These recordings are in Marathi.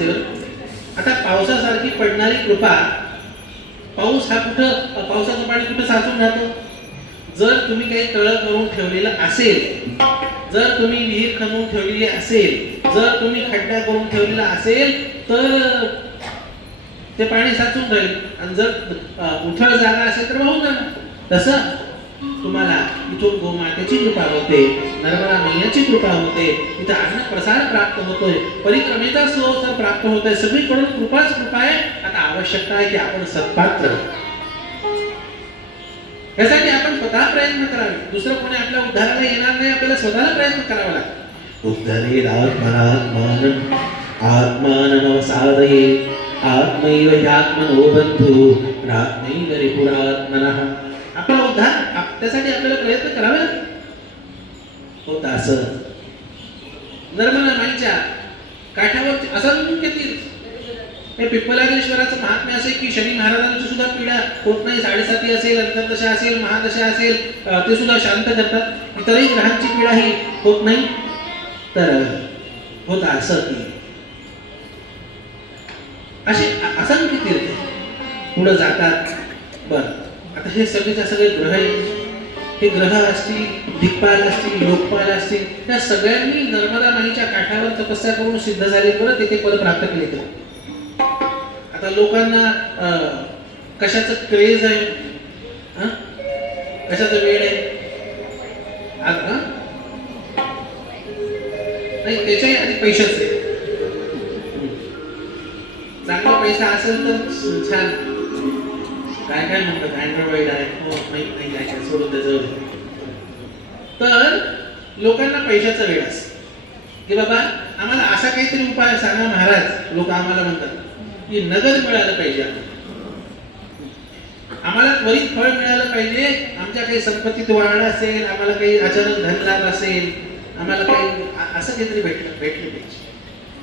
असते. आता पावसासारखी पडणारी कृपा, पाऊस हा कुठं, पावसाचं पाणी कुठं साचून राहतं? जर तुम्ही काही तळं करून ठेवलेलं असेल, जर तुम्ही विहीर खणून ठेवलेली असेल, जर तुम्ही खड्डा करून ठेवलेला असेल, तर ते पाणी साचून राहील. आणि जर उथळ जागा असेल तर वाहून जाणार. तसं तुम्हाला इथून गोमातेची कृपा होते, नर्मदा मैयाची कृपा होते, इथं अन्न प्रसार प्राप्त होतोय, परिक्रमेचा सुअवसर प्राप्त होतोय, सगळीकडून कृपाच कृपा आहे. आता आवश्यकता आहे की आपण सत्पात्र, यासाठी आपण स्वतः प्रयत्न करावे. दुसरं कोणी आपल्या उद्धाराला येणार नाही, आपल्याला स्वतःला प्रयत्न करावा लागतो. उद्धरेद आत्मनात्मानं आत्मानमवसादये आत्मैव ह्यात्मनो बन्धु नात्मैव रिपुरात्मनः. आपला उद्धार त्यासाठी आपल्याला प्रयत्न करावे लागतात. होतं असं नर्मदा माईच्या काठावर असंख्य तीर्थ. हे पिप्पलादेश्वराचं महात्म्य असे की शनी महाराजांची सुद्धा पीडा होत नाही. 7.5 असेल, अंतर्दशा असेल, महादशा असेल, ते सुद्धा शांत करतात. इतरही ग्रहांची पीडा ही होत नाही. तर होतं असं की असे असंख्य तीर्थ पुढे जातात. बरं, आता हे सगळेच्या सगळे ग्रह आहेत. हे ग्रह असतील, दिक्पाल असतील, लोकपाल असतील, त्या सगळ्यांनी नर्मदा माईच्या काठावर तपस्या करून सिद्ध झाले, परत तेथे पद प्राप्त केले. तर आता लोकांना कशाचं क्रेज आहे, कशाचं वेळ आहे नाही, त्याच्याही आधी पैशाच आहे. चांगला पैसा असेल तर छान, काय काय म्हणतात अँड्रॉइड आहे, हो माहित नाही काय काय, सोडून त्याचं. तर लोकांना पैशाचा वेळ असतो की बाबा आम्हाला असा काहीतरी उपाय सांगा महाराज. लोक आम्हाला म्हणतात की नगद मिळालं पाहिजे, आम्हाला त्वरित फळ मिळालं पाहिजे, आमच्या काही संपत्तीत वाढ असेल, आम्हाला काही अचानक धनलाभ असेल, आम्हाला काही असं काहीतरी भेटलं पाहिजे.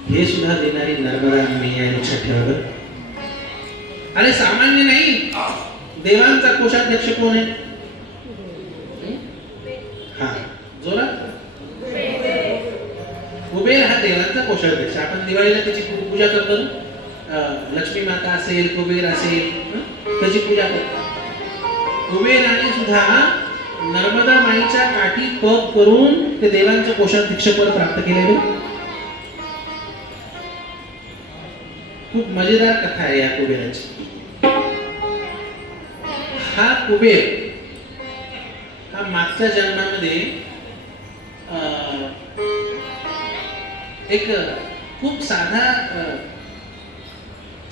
हे सुद्धा देणारी नर्मदा मैया लक्षात ठेवावं. आणि सामान्य नाही, देवांचा कोषाध्यक्ष कोण आहे? हा जोरात, कुबेर हा देवांचा कोषाध्यक्ष. आपण दिवाळीला त्याची पूजा करतो. लक्ष्मी माता असेल, कुबेर असेल, त्याची पूजा करतो. कुबेराने सुद्धा नर्मदा माईच्या काठी तप करून ते देवांच्या कोषाध्यक्ष पद प्राप्त केलेले. खूप मजेदार कथा आहे या कुबेराची. हा कुबेर हा मागच्या जन्मामध्ये एक खूप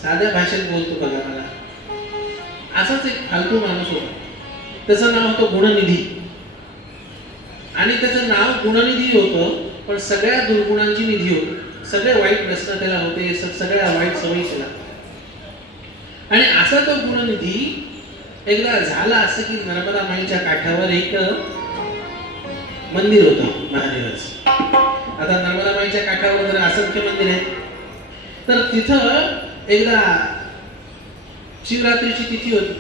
साध्या भाषेत बोलतो बघा मला, असाच एक फालतू माणूस होता. त्याचं नाव होतं गुणनिधी. आणि त्याचं नाव गुणनिधी होतं, पण सगळ्या दुर्गुणांची निधी होती. सगळे वाईट व्यसन त्याला होते, सगळ्या वाईट सवयी त्याला. आणि असा तो गुणनिधी एकदा झाला असं की नर्मदा माईच्या काठावर एक मंदिर होतं महादेवाचं. आता नर्मदा माईच्या काठावर जर असंख्य मंदिर आहेत, तर तिथं एकदा शिवरात्रीची तिथी होती.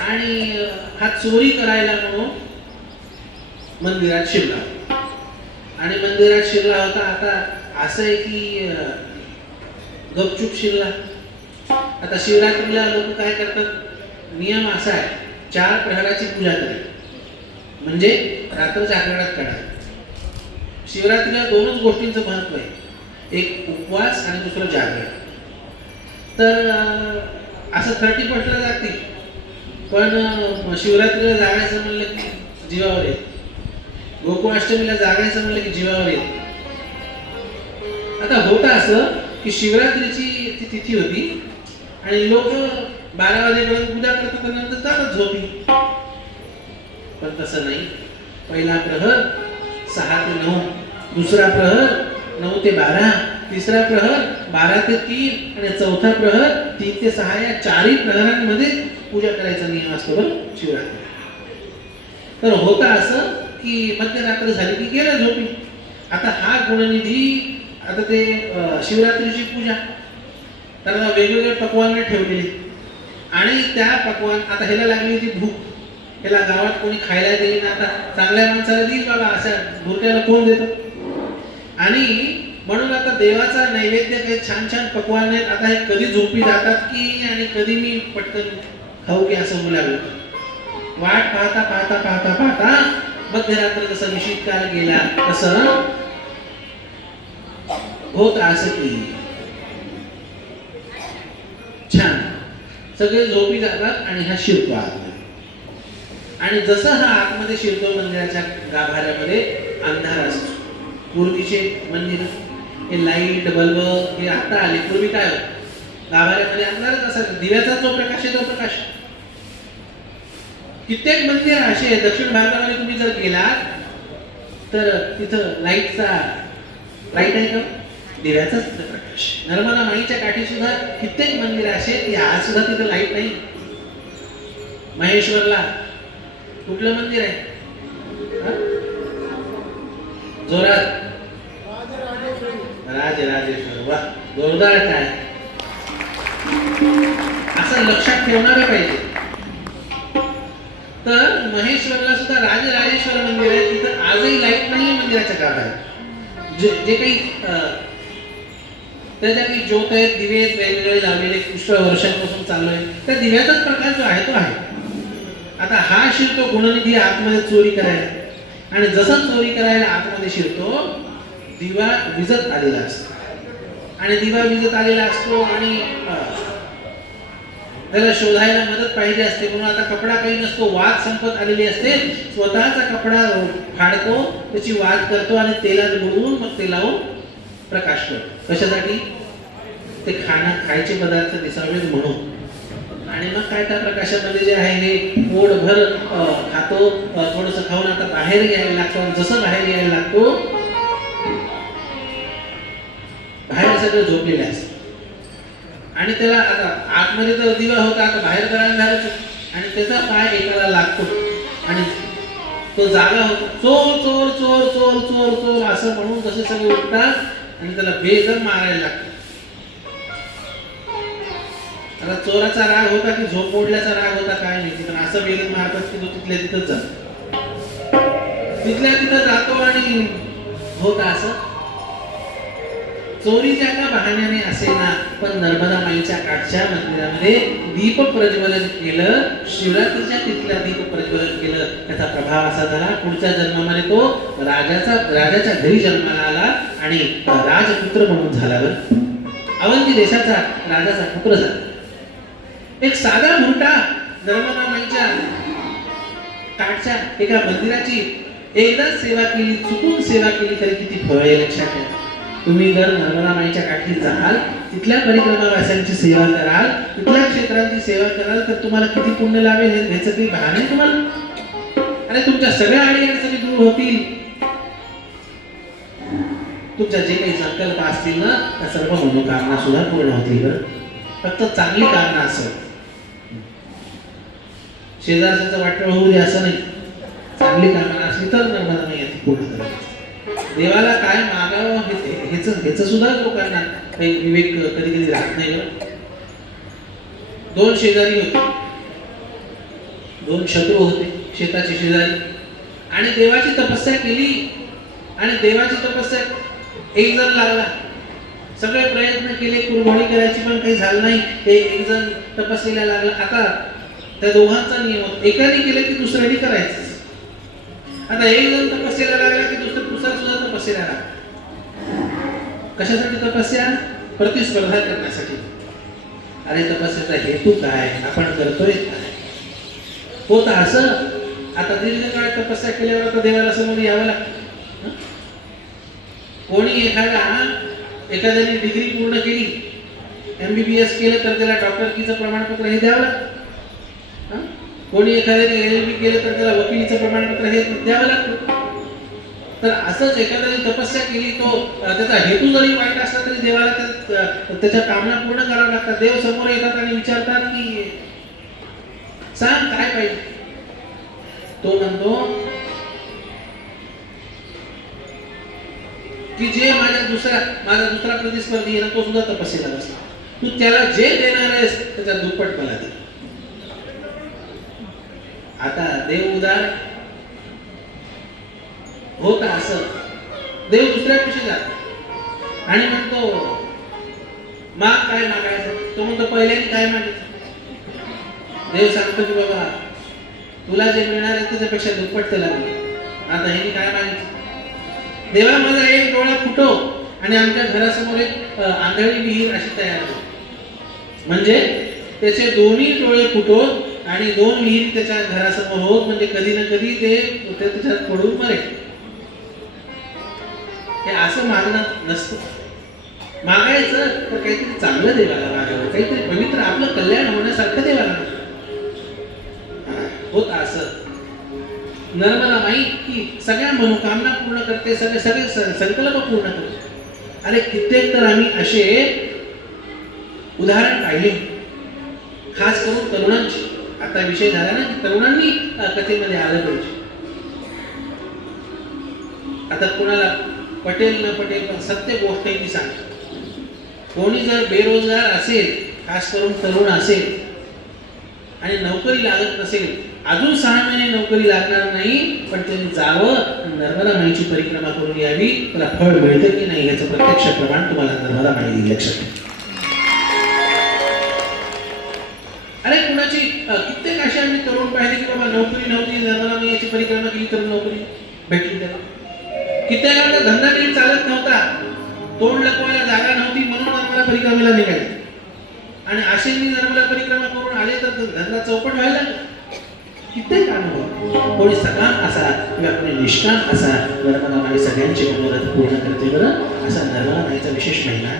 आणि हा चोरी करायला म्हणून मंदिरात शिरला. आणि मंदिरात शिरला होता. आता असं आहे की गपचूप शिरला. आता शिवरात्रीला लोक काय करतात, नियम असा आहे, 4 प्रहराची पूजा करायची, म्हणजे रात्रच्या आकारात काढायची. शिवरात्रीला 2च गोष्टींचं महत्व आहे, एक उपवास आणि दुसरं जागरण. तर असं 31 ला जातील, पण शिवरात्रीला जागायचं म्हणलं की जीवावर येत, गोकुळाष्टमीला जागायचं म्हणलं की जीवावर येत. आता होतं असं की शिवरात्रीची ती तिथी होती आणि लोक 12 वाजेपर्यंत पूजा करतात, नंतर जातात झोपी. पण तसं नाही. पहिला प्रहर 6 ते 9, दुसरा प्रहर 9 ते 12, तिसरा प्रहर 12 ते 3 आणि चौथा प्रहर 3 ते 6 या 4ही प्रहरांमध्ये पूजा करायचा नियम असतो बरं शिवरात्री. तर होतं असं की मध्यरात्र झाली की गेला झोपी. आता हा गुणनिधी, आता ते शिवरात्रीची पूजा, त्याला वेगवेगळे पक्वान ठेवलेली. आणि त्या पक्वान, आता ह्याला लागली होती भूक, ह्याला गावात कोणी खायला देईन, आता चांगल्या माणसाला देईल बाबा, अशा भुरट्याला कोण देतं. आणि म्हणून आता देवाचा नैवेद्य काही छान छान पकवान आहेत. आता हे कधी झोपी जातात की आणि कधी मी पटकन खाऊ की असं मुलाला वाट पाहता पाहता पाहता पाहता मध्यरात्र जसा निश्चित काल गेला तसं होत असं की छान सगळे झोपी जातात आणि हा शिरतो आतमध्ये. आणि जसं हा आतमध्ये शिरतो मंदिराच्या गाभाऱ्यामध्ये अंधार असतो. पूर्वीचे मंदिर हे लाईट बल्ब हे आता आले. पूर्वी काय होतं गाभाऱ्यामध्ये अंधारच असायचा. दिव्याचा जो प्रकाश आहे तो प्रकाश. कित्येक मंदिर असे दक्षिण भारतामध्ये तुम्ही जर गेलात तर तिथं लाईट आहे का दिव्याचाच प्रकाश. नर्मदा माईच्या काठी सुद्धा कित्येक मंदिर असे की आज सुद्धा तिथं लाईट नाही. महेश्वरला कुठलं मंदिर आहे जोरात राजराजेश्वर. वा जोरदार काय असं लक्षात ठेवणारे पाहिजे. तर महेश्वरला सुद्धा राजराजेश्वर मंदिर आहे. तिथं आजही लाईट नाही मंदिराच्या गाभाऱ्यात. जे काही त्याच्या काही ज्योत आहेत दिवे आहेत वेगवेगळे लावलेले पुष्कळ वर्षांपासून चालू आहे. त्या दिव्याचाच प्रकार जो आहे तो आहे. आता हा शिरतो गुणनिधी आतमध्ये चोरी करायला आणि जसा चोरी करायला आतमध्ये शिरतो दिवा विजत आलेला असतो. आणि दिवा विजत आलेला असतो आणि त्याला शोधायला मदत पाहिजे असते. म्हणून आता कपडा काही नसतो. वाद संपत आलेली असते. स्वतःचा कपडा फाडतो त्याची वाद करतो आणि तेलात बुडवून मग ते लावून प्रकाश करतो. कशासाठी ते खायचे पदार्थ दिसावेत म्हणून. आणि मग काय त्या प्रकाशामध्ये जे आहे हे पोटभर खातो. थोडंसं खाऊन आता बाहेर यायला लागतो. आणि जसं बाहेर यायला लागतो बाहेर सगळं झोपलेले असतं. आणि त्याला आता आतमध्ये तर दिवा होता आता बाहेर करायला झालं आणि त्याचा पाय एकाला लागतो आणि तो जागा होतो. चोर चोर चोर चोर चोर चोर असं म्हणून तसे सगळे उठतात आणि त्याला बेदम मारायला लागतात. आता चोराचा राग होता की झोप मोडल्याचा राग होता काय नाही. पण असं बेदम मारतात की तो तिथल्या तिथंच जातो. तिथल्या तिथं जातो आणि होता असं चोरीच्या का बहाण्याने असेना पण नर्मदा माईच्या काठच्या मंदिरामध्ये दीप प्रज्वलन केलं. शिवरात्रीच्या तिथल्या दीप प्रज्वलन केलं. त्याचा प्रभाव असा झाला पुढच्या जन्मामध्ये तो राजाच्या घरी जन्माला आला आणि राजपुत्र म्हणून झाला. अवंती देशाचा राजाचा पुत्र झाला. एक साधा भुरटा नर्मदा माईच्या काठच्या एका मंदिराची एकदाच सेवा केली चुकून सेवा केली तरी किती फळ आहे लक्षात ठेवा. तुम्ही जर नर्मदा माईच्या काठी जाल तिथल्या परिक्रमावासियांची सेवा कराल तिथल्या क्षेत्रांची सेवा कराल तर तुम्हाला किती पुण्य लाभेल ह्याचं काही भान आहे तुम्हाला. आणि तुमच्या सगळ्या अडीअडचणी दूर होतील. तुमच्या जे काही संकल्प असतील ना त्या सर्व मनोकामना सुद्धा पूर्ण होतील. फक्त चांगली कामना असेल. शेजारचं वाटलं होऊ दे असं नाही. चांगली कामना असली तर नर्मदा माई पूर्ण करायची. देवाला काय मागावं ह्याच सुद्धा लोकांना काही विवेक कधी कधी राहत नाही. दोन शेजारी होते. दोन शत्रू होते शेताचे शेजारी. आणि देवाची तपस्या केली आणि देवाची तपस्या एक जण लागला. सगळे प्रयत्न केले कुर्बानी करायची पण काही झालं नाही. एक जण तपस्येला लागला. आता त्या दोघांचा नियम होता एकाने केलं की दुसऱ्याने करायचं. आता एक जण तपस्येला लागला की दुसरा सुद्धा तपस्येला लागला. कशासाठी तपस्या? प्रतिस्पर्धा करण्यासाठी. अरे तपस्येचा हेतू काय आपण करतोय काय होत असं. आता दीर्घकाळ तपस्या केल्यावर आता देवाला समोर यावं लागतं. कोणी एखाद्याने डिग्री पूर्ण केली MBBS केलं तर त्याला डॉक्टरकीचं प्रमाणपत्र हे द्यावं लागतं. कोणी एखाद्याने LLB केलं तर त्याला वकिलीचं प्रमाणपत्र हे द्यावं लागतं. तर असंच एखाद्याने तपस्या केली तो त्याचा हेतू जरी वाईट असला तरी देवाला त्याच्या कामना पूर्ण कराव्या लागतात. देव समोर येतात आणि विचारतात की सांग काय पाहिजे. तो म्हणतो की जे माझा दुसरा प्रतिस्पर्धी आहे ना तो सुद्धा तपस्येला बसला. तू त्याला जे देणार आहेस त्याचा दुप्पट मला दे. आता देव उदार होत असं देव दुसऱ्यापाशी जातो. आणि म्हणतो माग काय मागायचं. तो म्हणतो पहिल्याने काय मागितलं. देव सांगतो की बाबा तुला जे मिळणार आहे त्याच्यापेक्षा दुप्पट त्याला मिळेल. आता हे काय मागितलं. देवा माझा एक डोळा फुटव आणि आमच्या घरासमोर एक आंधळी विहीर अशी तयार हो. म्हणजे त्याचे दोन्ही डोळे फुटवत आणि दोन विहीर त्याच्या घरासमोर होत. म्हणजे कधी ना कधी ते त्याच्यात पडून मरेल. हे असं मागणं नसतं. मागायचं तर काहीतरी चांगलं देवाला मागावं, काहीतरी पवित्र आपलं कल्याण होण्यासारखं देवाला मागावं. होत असं नर्मदा माई की सगळ्या मनोकामना पूर्ण करते, सगळे संकल्प पूर्ण करते. अरे कित्येक तर आम्ही असे उदाहरण पाहिले, खास करून तरुणांची. आता विषय झाला ना की तरुणांनी कथेमध्ये आलं पाहिजे. आता कुणाला पटेल न पटेल पण सत्य गोष्ट ती सांगतो. कोणी जर बेरोजगार असेल, खास करून तरुण असेल आणि नोकरी लागत नसेल, अजून 6 महिने नोकरी लागणार नाही, पण त्यांनी जावं नर्मदा माईची परिक्रमा करून यावी. त्याला फळ मिळतं की नाही याचं प्रत्यक्ष प्रमाण तुम्हाला नर्मदा माई देईल. लक्षात. अरे कुणाची कित्येक अशी आम्ही तरुण पाहिले की बाबा नोकरी नव्हती, नर्मदा माईची परिक्रमा केली तर नोकरी भेटली त्याला. कित्येकांना धंदा नीट चालत नव्हता, तोंड लपवायला जागा नव्हती म्हणून नर्मदा परिक्रमेला निघाले. आणि असेंनी नर्मदा परिक्रमा करून आले तर धंदा चौपट व्हायला. कित्येक अनुभव. कोणी सकाम असा किंवा कोणी निष्काम असा नर्मदा माई सगळ्यांचे मनोरथ पूर्ण करते. बरं असा नर्मदा माईचा विशेष महिना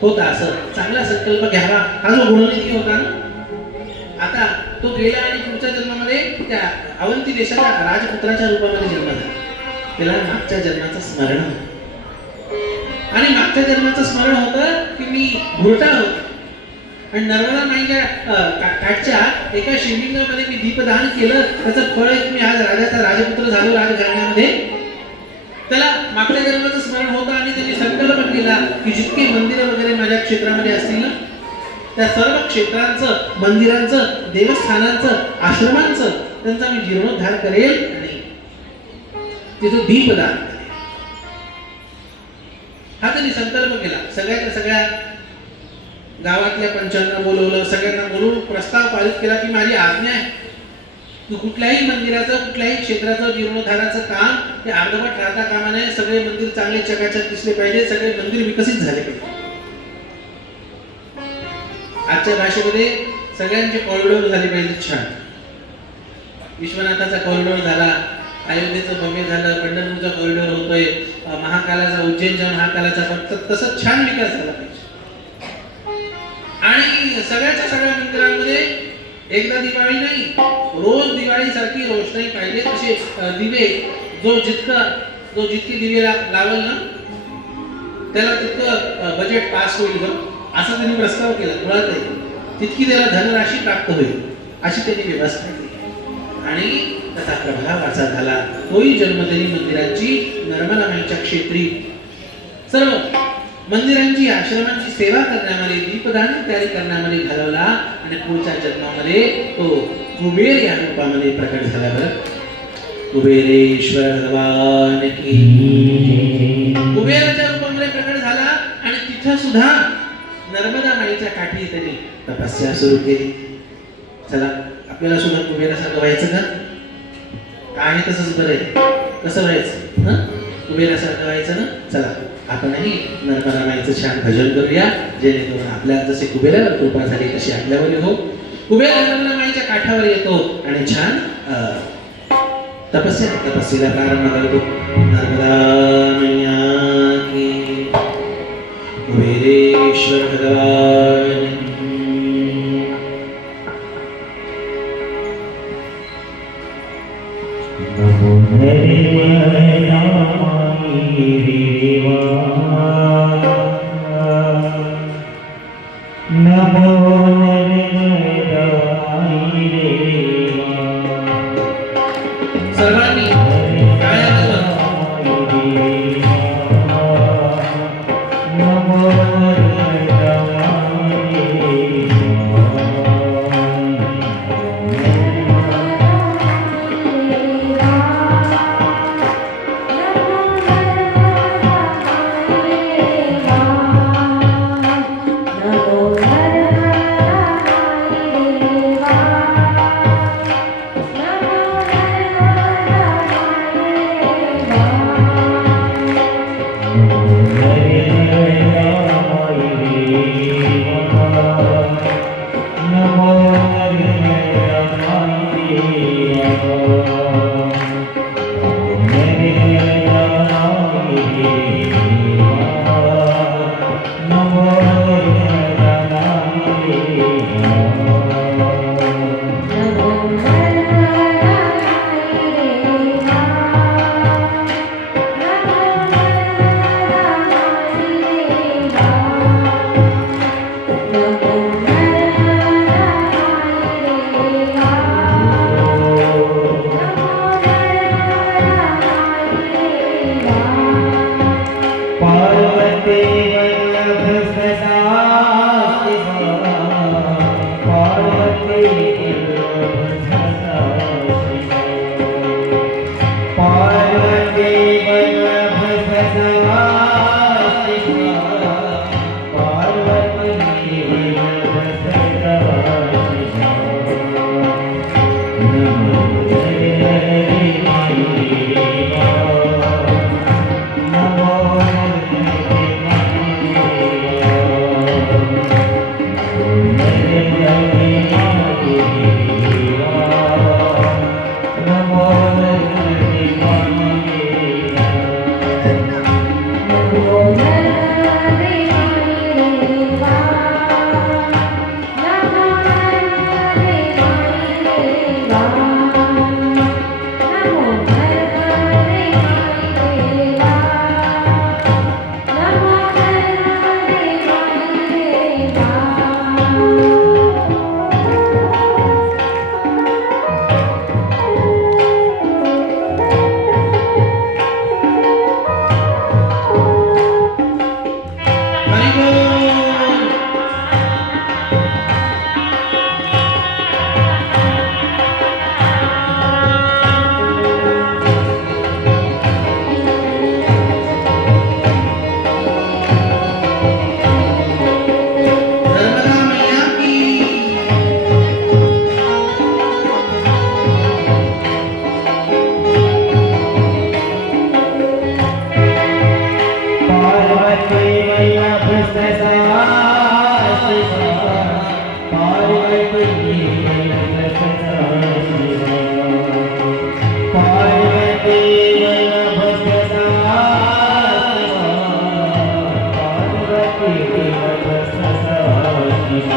होता. असं चांगला संकल्प घ्यावा हा जो गुणनिधी होता ना, आता तो गेला आणि पुढच्या जन्मामध्ये त्या अवंती देशाच्या राजपुत्राच्या रूपामध्ये जन्म झाला. त्याला मागच्या जन्माचं स्मरण होतं. आणि मागच्या जन्माचं स्मरण होतं की मी भुरटा होतो आणि नर्मदा माईच्या काठच्या एका शिवलिंगामध्ये मी दीपदान केलं. त्याचं फळ एक मी आज राजाचा राजपुत्र झालो राजघराण्यामध्ये. त्याला मागच्या जन्माचं स्मरण होतं आणि त्यांनी संकल्प केला की जितके मंदिरं वगैरे माझ्या क्षेत्रामध्ये असतील ना, त्या सर्व क्षेत्रांचं, मंदिरांचं, देवस्थानांचं, आश्रमांचं त्यांचा मी जीर्णोद्धार करेल आणि तिथं दीपदान करेल. हा त्यांनी संकल्प केला. सगळ्या गावातल्या पंचांना बोलवलं, सगळ्यांना बोलवून प्रस्ताव पारित केला की माझी आज्ञा आहे की कुठल्याही मंदिराचं, कुठल्याही क्षेत्राचं जीर्णोद्धाराचं काम हे अर्धवट राहता कामा नये. सगळे मंदिर चांगले चकाचक दिसले पाहिजे, सगळे मंदिर विकसित झाले पाहिजे. आजच्या भाषेमध्ये सगळ्यांचे कॉरिडोर झाले पाहिजे छान. विश्वनाथाचा कॉरिडोर झाला, अयोध्येचं भव्य झालं, पंढरपूरचा कॉरिडोर होतोय, महाकालाचा, उज्जैनच्या महाकालाचा तसंच छान विकास झाला पाहिजे. आणि सगळ्याच्या सगळ्या मंदिरांमध्ये एकदा दिवाळी नाही, रोज दिवाळीसारखी रोषणाई पाहिजे. तसे दिवे जो जितके दिवे लावल ना त्याला तितकं बजेट पास होईल बरं, असा त्यांनी प्रस्ताव केला. मुळात तितकी त्याला धनराशी प्राप्त होईल अशी त्यांनी व्यवस्था केली. आणि त्याचा प्रभाव असा झाला. तोही जन्मदिनी मंदिरांची नर्मदा माईच्या क्षेत्री सर्व मंदिरांची, आश्रमांची सेवा करण्यामध्ये, दीपदान तयारी करण्यामध्ये घालवला. आणि पुढच्या जन्मामध्ये तो कुबेर या रूपामध्ये प्रकट झाला. बरं कुबेरेश्वर भगवान की, कुबेराच्या रूपामध्ये प्रकट झाला. आणि तिथं सुद्धा नर्मदा माईच्या काठी त्यांनी तपस्या सुरू केली. चला आपल्याला सुद्धा कुबेरासारखं व्हायचं का? आहे तसंच बरं आहे. कसं व्हायचं? कुबेरासारखं व्हायचं ना. चला आपणही नर्मदा माईचं छान भजन करूया, जेणेकरून आपल्या जसे कुबेरावर कृपा झाली तशी आपल्यावर हो. कुबेर नर्मदा माईच्या काठावर येतो आणि छान तपस्येला प्रारंभ करतो. नर्मदा मैया की, कुबेरेश्वर भगवान. सर्वांनी टाळ्या बोल. नर्मदा मैया की. पार्वती मैया कृष्ण सहस्र पार्वती मैया कृष्ण सहस्र पार्वती मैया कृष्ण सहस्र पार्वती मैया कृष्ण सहस्र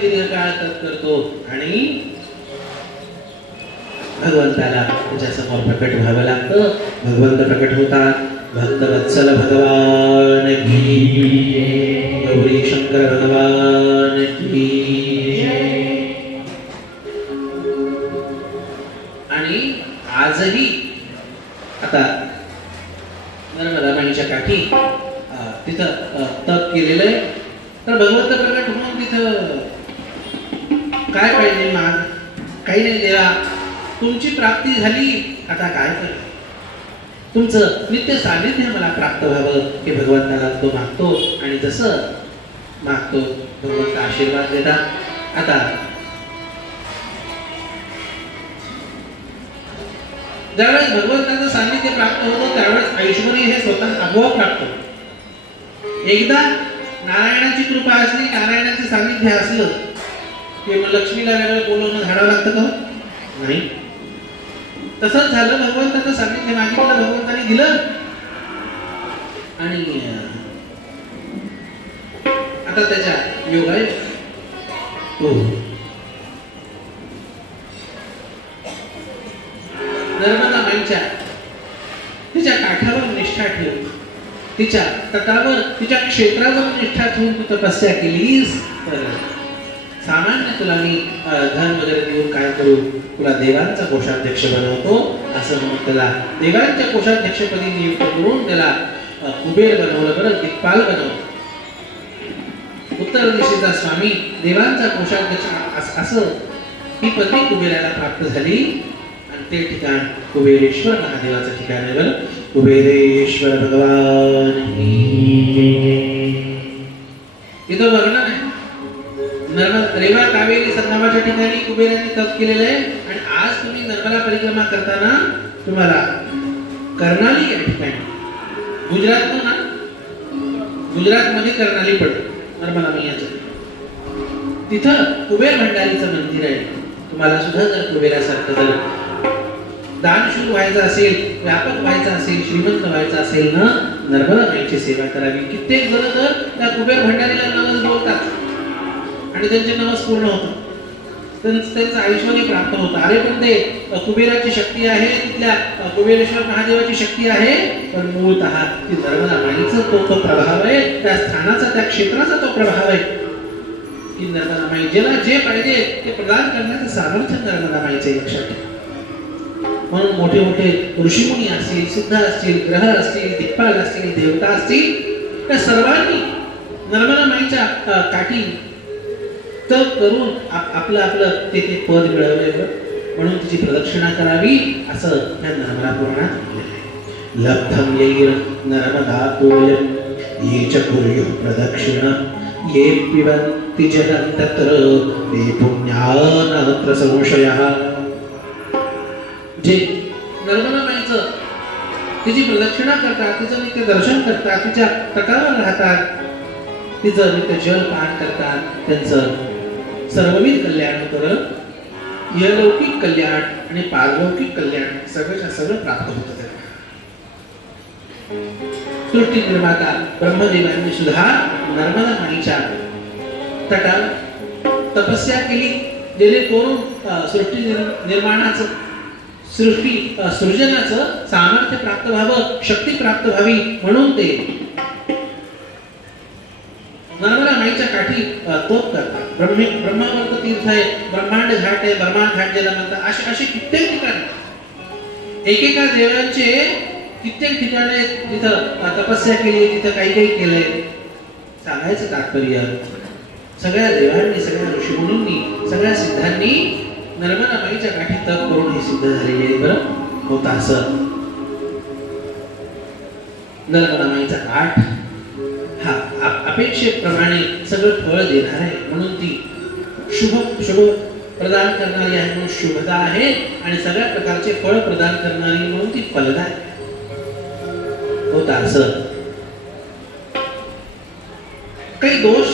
दीर्घकाळ तप करतो आणि भगवंताला त्याच्या समोर प्रकट व्हावं लागतं. भगवंत प्रकट होतात. भक्तवत्सल भगवान की जय. गौरी शंकर भगवान की जय. आणि आजही आता नर्मदा माईच्या काठी तिथं तप केलेलं आहे. तर भगवंत प्रकट होऊन तिथं काय पाहिजे माग? काही नाही देवा, तुमची प्राप्ती झाली, आता काय कर? तुमचं नित्य सानिध्य मला प्राप्त व्हावं हे भगवंताला तो मागतो. आणि जसं मागतो भगवंत आशीर्वाद देतात. आता ज्यावेळेस भगवंताचं सानिध्य प्राप्त होतं त्यावेळेस ऐश्वर हे स्वतः आपोआप प्राप्त होतं. एकदा नारायणाची कृपा असली, नारायणाचे सानिध्य असलं की मग लक्ष्मीला वेगळं बोलवणं झाडावं लागतं का? नाही. तसंच झालं. भगवंताचं सानिध्य मागितलं, भगवंताने दिलं. आणि आता त्याच्या योगाय हो नर्मदा माईच्या तिच्या काठावर निष्ठा ठेवून, तिच्या तटावर, तिच्या क्षेत्रावर निष्ठा ठेवून तू तपस्या केलीस तर सामान्य तुला मी धन वगैरे देऊन काय करू? तुला देवांचा कोषाध्यक्ष बनवतो असं म्हणून त्याला देवांच्या कोषाध्यक्षपदी नियुक्त करून त्याला कुबेर बनवलं. बरं, दिक्पाल बनवलं. उत्तर दिशेचा स्वामी, देवांचा कोषाध्यक्ष असं ही पदवी कुबेराला प्राप्त झाली. आणि ते ठिकाण कुबेरेश्वर महादेवाचं ठिकाण आहे. बरं, कुबेरेश्वर भगवान इथं वर्णन आहे. रेवा कावेरी संगमाच्या ठिकाणी कुबेराने तप केलेलं आहे. आणि आज तुम्ही नर्मदा परिक्रमा करताना तुम्हाला कर्नाली या ठिकाणी गुजरात ना, गुजरात मध्ये कर्नाली पडतं नर्मदा मैयाचं. तिथं कुबेर भंडारीचं मंदिर आहे. तुम्हाला सुद्धा जर कुबेरासारखं जर दानशूर व्हायचं असेल, व्यापक व्हायचं असेल, श्रीमंत व्हायचं असेल ना, नर्मदा माईची सेवा करावी. कित्येक जण तर त्या कुबेर भंडारीला नवस बोलतात आणि त्यांचे नवस पूर्ण होतात. त्यांचं ऐश्वर्य प्राप्त होतं. अरे पण ते कुबेराची शक्ती आहे, तिथल्या कुबेरेश्वर महादेवाची शक्ती आहे, पण मूळतः ती नर्मदा माईचा तो प्रभाव आहे, त्या स्थानाचा, त्या क्षेत्राचा तो प्रभाव आहे की नर्मदा माई ज्याला जे पाहिजे ते प्रदान करण्याचं सामर्थ्य नर्मदा माईचे लक्षात ठेवा. म्हणून मोठे मोठे ऋषीमुनी असतील, सिद्ध असतील, ग्रह असतील, दिक्पाल असतील, देवता असतील, त्या सर्वांनी नर्मदा माईच्या काठी तप करून आपलं आपलं ते पद मिळवलेलं. म्हणून तिची प्रदक्षिणा करावी असं त्या नर्मदा पुराणात म्हटलेलं आहे. लब्धम यैर नर्मदा तोयम ये च कुर्युः प्रदक्षिण ये पिबन्ति जलं तत्र ते पुण्यानात्र संशयः. जे नर्मदा माईचं तिची प्रदक्षिणा करतात, तिचं नित्य दर्शन करतात, तिच्या तटावर राहतात, तिचं नित्य जल पान करतात, त्यांचं सर्वविध कल्याण होतं. इहलौकिक कल्याण आणि पारलौकिक कल्याण सगळ्याच्या सगळं प्राप्त होतं. सृष्टी निर्माता ब्रह्मदेवांनी सुद्धा नर्मदा माईच्या तटावर तपस्या केली, जेणेकरून सृष्टी निर्माणाचं, सृष्टी सृजनाचं सामर्थ्य प्राप्त व्हावं, शक्ती प्राप्त व्हावी. म्हणून ते नर्मदा माईच्या काठी तप करतात. ब्रह्मावर्त तीर्थ आहे, ब्रह्मांड घाट आहे, ब्रह्मांड घाट ज्याला म्हणतात. असे कित्येक ठिकाणी एकेका देवांचे कित्येक ठिकाणी तिथं तपस्या केली, तिथं काही काही केलंय. सांगायचं तात्पर्य, सगळ्या देवांनी, सगळ्या ऋषीमुनींनी, सगळ्या सिद्धांनी नर्मदा माईच्या काठी तप करून हे सिद्ध झालेले आहे. बरं, होतं असं. नर्मदा माईचा घाट हा अपेक्षेप्रमाणे सगळं फळ देणार आहे. म्हणून ती शुभ प्रदान करणारी आहे, म्हणून शुभदा आहे. आणि सगळ्या प्रकारचे फळ प्रदान करणारी म्हणून ती फलदा आहे. होतं असं. काही दोष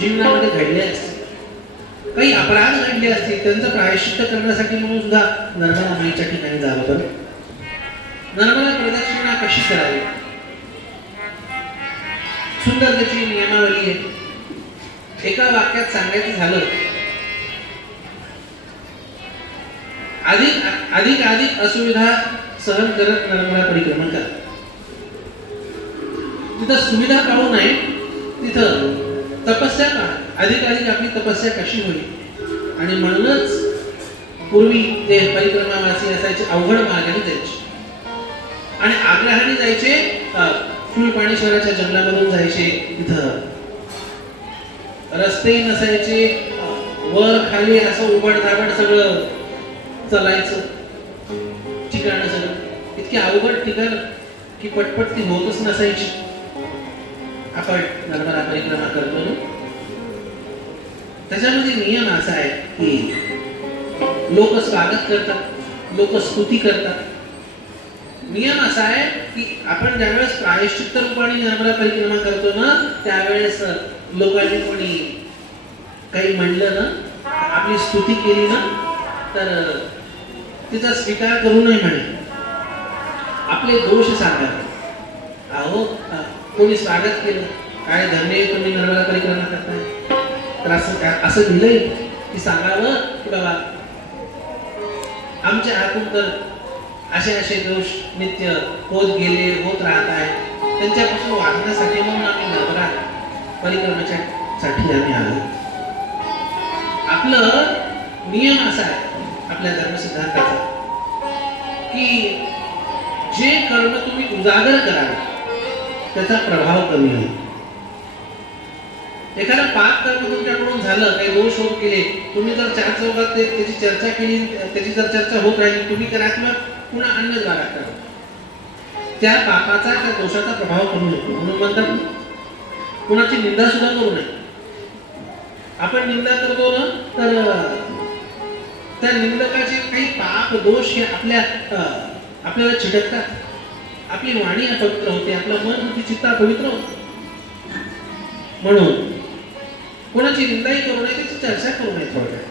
जीवनामध्ये घडले असतील, काही अपराध घडले असतील, त्यांचं प्रायश्चित्त करण्यासाठी म्हणून सुद्धा नर्मदा माईच्या ठिकाणी जावं. बरं, नर्मदा प्रदक्षिणा कशी करावी, सुंदर त्याची नियमावली आहे. एका वाक्यात सांगायचं झालं, अधिक अधिक असुविधा सहन करत नर्मदा परिक्रमण करा. तिथं सुविधा पाहू नये, तिथं तपस्या पहा. अधिक अधिक आपली तपस्या कशी होईल. आणि म्हणूनच पूर्वी जे परिक्रमावासी असायचे अवघड मार्गाने जायचे आणि आग्रहाने जायचे. फुलपाणेश्वराच्या जंगलामधून जायचे. तिथं रस्ते नसायचे, वर खाली असं उबड धाबड सगळं चालायचं. ठिकाणं सगळं इतकी अवघड ठिकाण की पटपट ती होतच नसायची. आपण नर्मदा परिक्रमा करतो ना, त्याच्यामध्ये नियम असा आहे की लोक स्वागत करतात, लोक स्तुती करतात. नियम असा आहे की आपण ज्यावेळेस प्रायश्चित्त रूपाने नर्मदा परिक्रमा करतो ना, त्यावेळेस लोकांनी कोणी काही म्हणलं ना, आपली स्तुती केली ना, तर तिचा स्वीकार करू नये म्हणे. आपले दोष सांगावे. अहो कोणी स्वागत केलं, काय धर्मे तुम्ही नर्मदा परिक्रमा करताय, तर असं दिलंय की सांगावं की बाबा आमच्या हातून तर असे असे दोष नित्य होत गेले, होत राहत आहे, त्यांच्यापासून वाचण्यासाठी म्हणून आम्ही नर्मदा परिक्रमाच्या साठी आम्ही आलो. आपलं नियम असा आहे आपल्या धर्मसिद्धांताचा की जे कर्म तुम्ही उजागर कराल त्याचा प्रभाव कमी होईल. एखादा पाप कर्म तुमच्याकडून झालं, काही दोष होत गेले, तुम्ही जर चार चौकात त्याची चर्चा केली, त्याची जर चर्चा होत राहिली, तुम्ही करा किंवा पुन्हा अन्य द्वारा करा, त्या पापाचा त्या दोषाचा प्रभाव कमी होतो. म्हणून म्हणतात कुणाची निंदा सुद्धा करू नये. आपण निंदा करतो ना, तर त्या निंदकाचे काही पाप दोष हे आपल्याला चिटकतात. आपली वाणी अपवित्र होते, आपलं मन बुद्धी चित्त पवित्र होते. म्हणून कोणाची निंदाही करू नये, त्याची चर्चा करू नये. थोडक्यात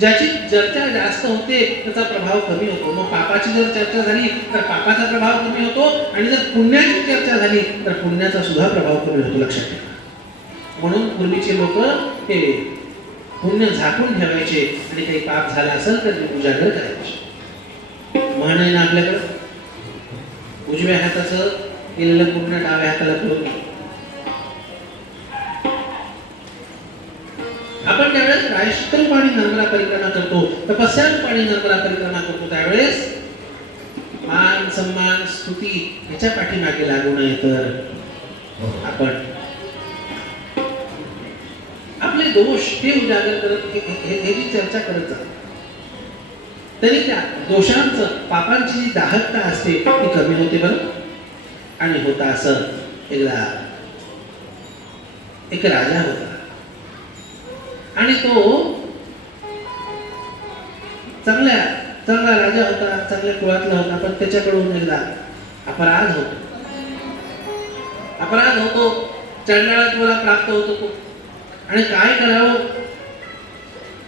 ज्याची चर्चा जास्त होते त्याचा प्रभाव कमी होतो. मग पापाची जर चर्चा झाली तर पापाचा प्रभाव कमी होतो, आणि जर पुण्याची चर्चा झाली तर पुण्याचा सुद्धा प्रभाव कमी होतो. लक्षात ठेवा. म्हणून पूर्वीचे लोक हे पुण्य झाकून ठेवायचे, आणि काही पाप झाला असेल तर ते उजागर करायचे. म्हण आहे ना आपल्याकडं, उजव्या हाताचं केलेलं पूर्ण डाव्या हाताला करून. आपण ज्यावेळेस प्रायश्चित्त रूपाने नर्मदा परिक्रमा करतो, तपस्या रूपाने नर्मदा परिक्रमा करतो, त्यावेळेस मान सन्मान स्तुती ह्याच्या पाठीमागे लागू नये, तर आपण आपले दोष हे उजागर करत ह्याची चर्चा करत जातो. तरी त्या दोषांचं, पापांची जी दाहकता असते ती कमी होते बरं. आणि होता असं, एकदा एक राजा होता, आणि तो चांगला राजा होता, चांगल्या कुळातला होता. पण त्याच्याकडून एकदा अपराध होतो, चंडाळत्वाला प्राप्त होतो तो. आणि काय करावं,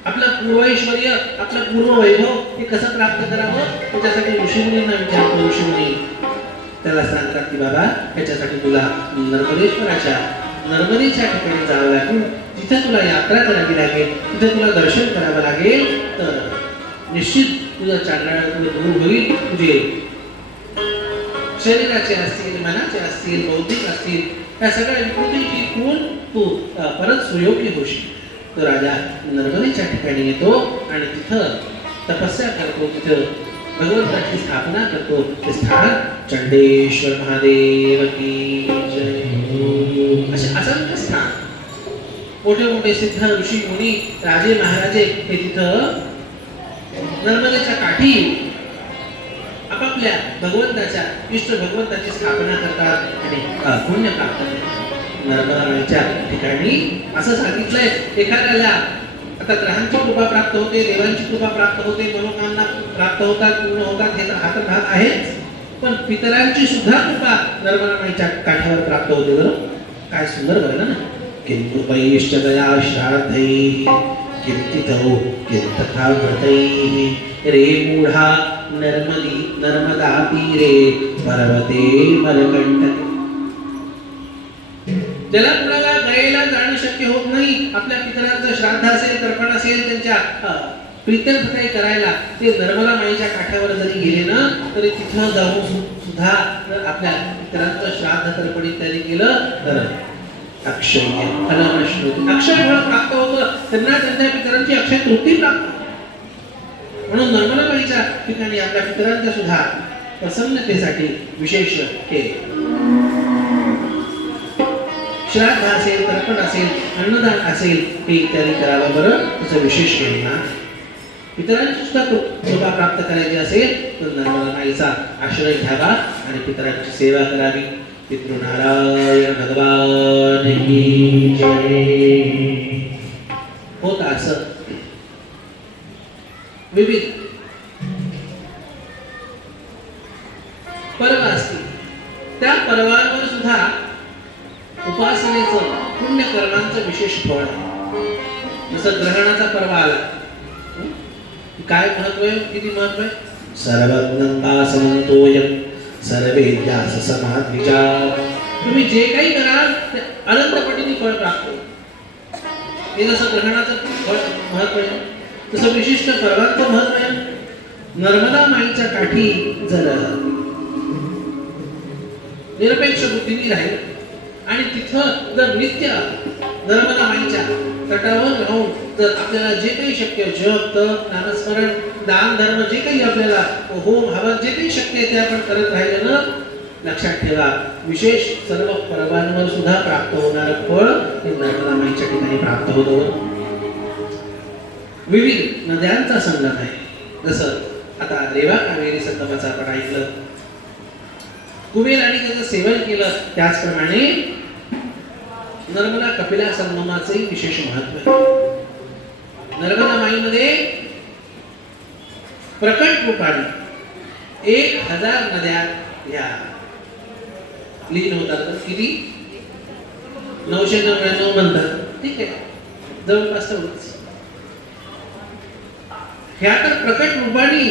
आपलं पूर्वैश्वर्य, आपलं पूर्व वैभव हे कसं प्राप्त करावं, त्याच्यासाठी ऋषीमुनींना विचारतो. ऋषीमुनी त्याला सांगतात की बाबा, याच्यासाठी तुला नर्मदेच्या ठिकाणी जावं लागेल, तिथे तुला यात्रा करावी लागेल, तिथे तुला दर्शन करावं लागेल, तर निश्चित तुझं चांगलं दूर होईल. तुझे शरीराचे असतील, मनाचे असतील, बौद्धिक असतील, या सगळ्या विकृती शिकवून तू परत सुयोग्य होशील. तो राजा नर्मदेच्या ठिकाणी येतो आणि तिथं तपस्या करतो, तिथं भगवंताची स्थापना करतो. ते स्थान चंडेश्वर महादेव की जय. असे असंख्य स्थान, मोठे मोठे सिद्ध ऋषी मुनी, राजे महाराजे हे तिथं नर्मदेच्या काठी आपापल्या भगवंताच्या इष्ट भगवंताची स्थापना करतात आणि पुण्य प्राप्त करतात. नर्मदा नदीच्या ठिकाणी असं सांगितलंय, एखाद्याला आता ग्रहांची कृपा प्राप्त होते, देवांची कृपा प्राप्त होते, मनोकामना प्राप्त होतात, पूर्ण होतात, हे तर हातात राहत आहेच. पण पितरांची सुद्धा कृपा नर्मदा नदीच्या काठावर प्राप्त होते. बरं काय सुंदर बघा ना. किंतु पैश्च दया श्राद्धैः किंतितौ किंतथा व्रतैः रे मूढा नर्मदा तीरे पर्वते मलकंटके. ज्याला कुणाला गायला जाणं शक्य शक्य होत नाही आपल्या पितरांचं श्राद्ध असेल, तर्पण असेल, त्यांच्या प्रीत्यर्थ काही करायला, ते नर्मदा माईच्या काठावर जरी गेले ना तरी तिथं जाऊन सुद्धा जर आपल्या पितरांचं श्राद्ध तर्पण इत्यादी केलं तर अक्षय फलमश्नुते, अक्षय फळ प्राप्त होतं त्यांना, त्यांच्या पितरांची अक्षय तृप्ती प्राप्त होते. म्हणून नर्मदा माईच्या ठिकाणी आपल्या पितरांच्या सुद्धा प्रसन्नतेसाठी विशेष केले. श्राद्ध असेल, तर्पण असेल, अन्नदान असेल, हे इत्यादी करावं बरं, त्याचं विशेष महिमा. पितरांची सुद्धा कृपा प्राप्त करायची असेल तर नर्मदा माईचा आश्रय घ्यावा आणि पितरांची सेवा करावी. पितृनारायण भगवान की जय. होत असं विविध पर्व असतील, त्या पर्वांवर सुद्धा उपासनेचं, पुण्यकर्मांचं विशेष फळ आहे. जसं ग्रहणाचा पर्व आला, काय महत्व आहे, किती महत्व आहे. सर्वज्ञता समन्तोयं सर्वेद्यास समाधिजा. तुम्ही जे काही कराल ते अनंतपटीने फळ प्राप्त होईल. हे जसं ग्रहणाचं फळ महत्व आहे तसं विशिष्ट पर्वांचं महत्व आहे. नर्मदा माईच्या काठी जर निरपेक्ष बुद्धीने राहील आणि तिथं जर नित्य नर्मदा माईच्या तटावर राहून जर आपल्याला जे काही शक्य, जप, तप, नामस्मरण, दान, धर्म, जे काही आपल्याला होम हवन जे काही शक्य आहे ते आपण करत राहिलं ना, लक्षात ठेवा विशेष सर्व पर्वांवर सुद्धा प्राप्त होणारं फळ हे नर्मदा माईच्या ठिकाणी प्राप्त होतं. विविध नद्यांचा संगम आहे. जसं आता रेवा कावेरी संगमाचं आपण ऐकलं, कुबेर आणि त्याचं सेवन केलं, त्याचप्रमाणे नर्मदा कपिला संगमाचे विशेष महत्व आहे. नर्मदा माईमध्ये प्रकट रूपाने 1000 नद्या या लीन होतात. किती? 999 म्हणतात, ठीक आहे, जवळपास तेवढंच. ह्या तर प्रकट रूपाने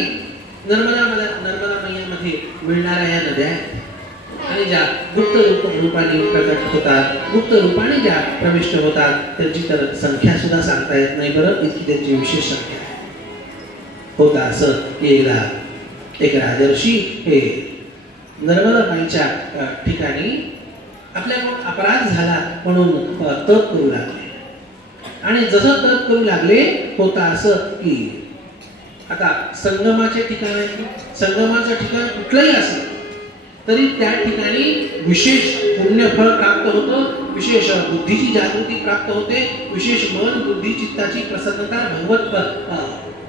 नर्मदा मैयामध्ये मिळणाऱ्या ह्या नद्या आहेत. आणि ज्या गुप्त रूपाने प्रकट होतात, गुप्त रूपाने ज्या प्रविष्ट होतात, त्यांची तर संख्या सुद्धा सांगता येत नाही बरं, इतकी त्यांची विशेष संख्या आहे. होता असं की एकदा एक राजर्षी हे नर्मदा माईच्या ठिकाणी आपल्याकडून अपराध झाला म्हणून तप करू लागले. आणि जसं तप करू लागले, होता असं की आता संगमाचे ठिकाण आहे, संगमाचं ठिकाण कुठलंही असेल तरी त्या ठिकाणी विशेष पुण्यफळ प्राप्त होतं, विशेष बुद्धीची जागृती प्राप्त होते, विशेष मन, बुद्धी, चित्ताची प्रसन्नता, भगवत